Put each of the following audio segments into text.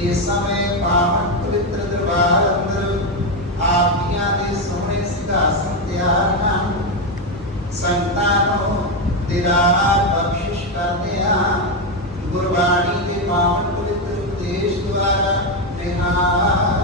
ਇਸ ਸਮੇਂ ਪਾਵਨ ਪਵਿੱਤਰ ਦਰਬਾਰ ਅੰਦਰ ਆਪੀਆਂ ਦੇ ਸੋਹਣੇ ਸਿਧਾਸਨ ਤਿਆਰ ਹਨ। ਸੰਤਾਂ ਨੂੰ ਦਿਲਾਰ ਬਖਸ਼ਿਸ਼ ਕਰਦੇ ਆ ਗੁਰਬਾਣੀ ਦੇ ਪਾਵਨ ਪਵਿੱਤਰ ਉਪਦੇਸ਼ ਦੁਆਰਾ ਨਿਹਾਰ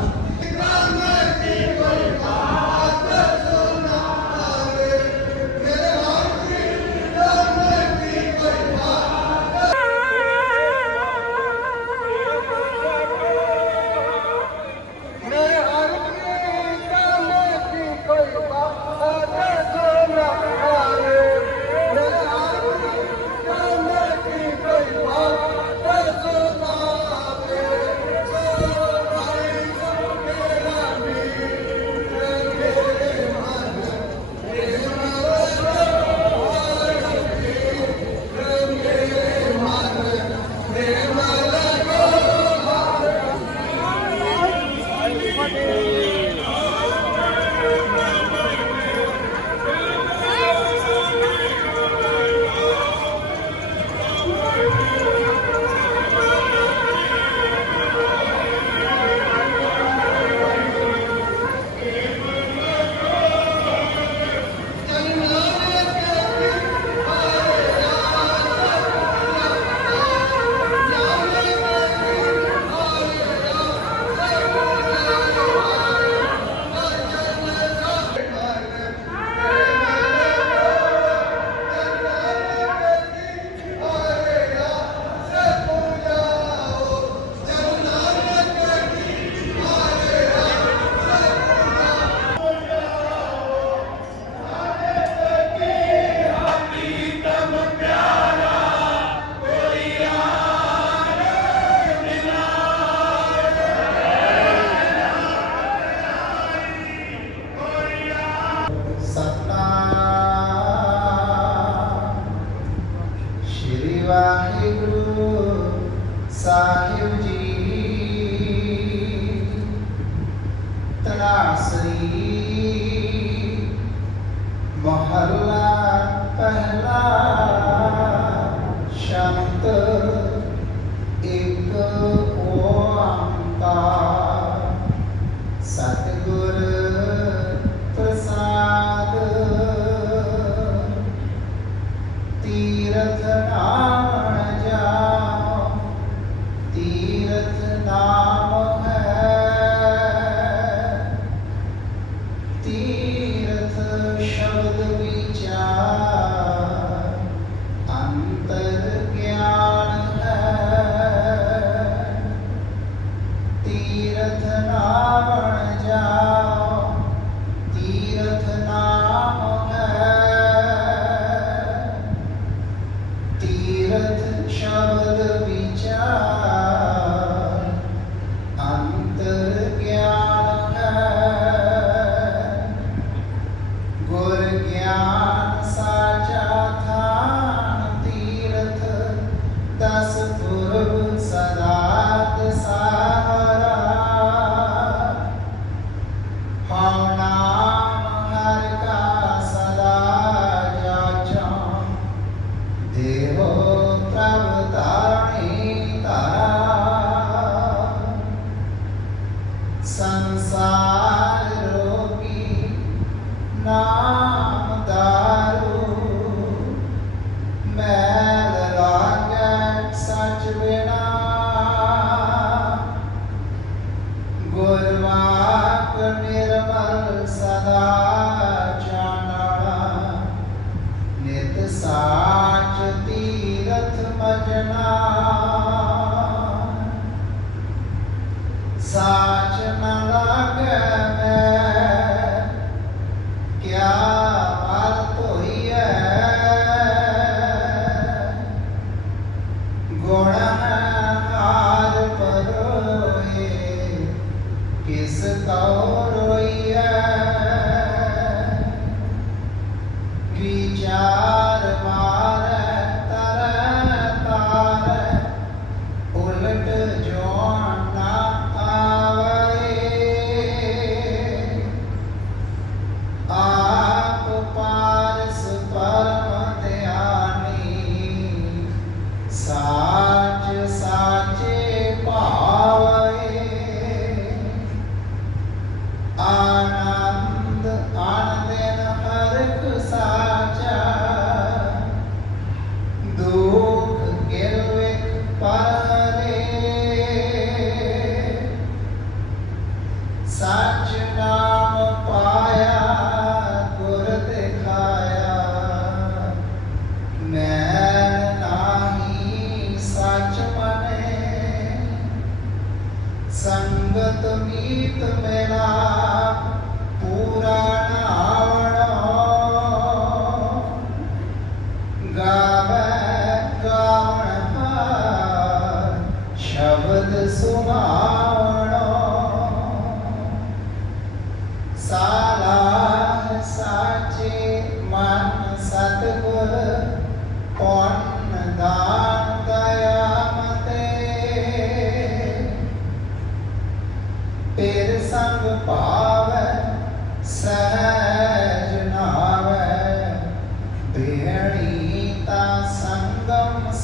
ਕਿਸ ਤੌਰ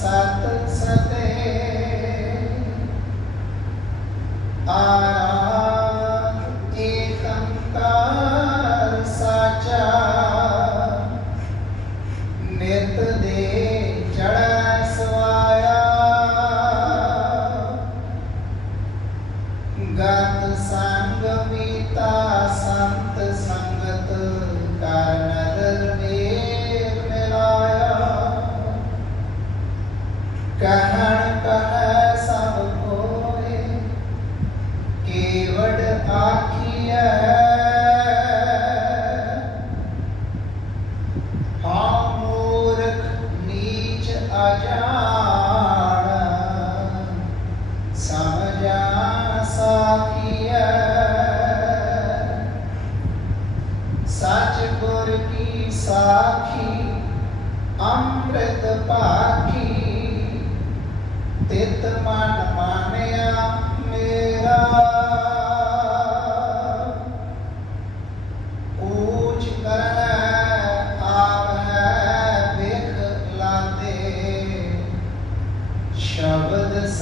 Santa, Santa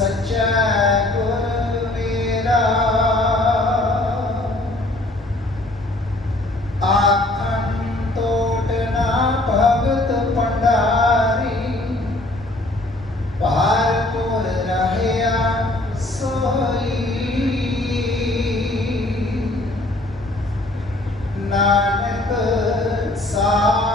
ਸੱਚਾ ਗੁਰ ਮੇਰਾ ਭਗਤ ਪੰਡਾਰੀ ਭਾਰ ਕੋਰ ਨਾਨਕ ਸਾ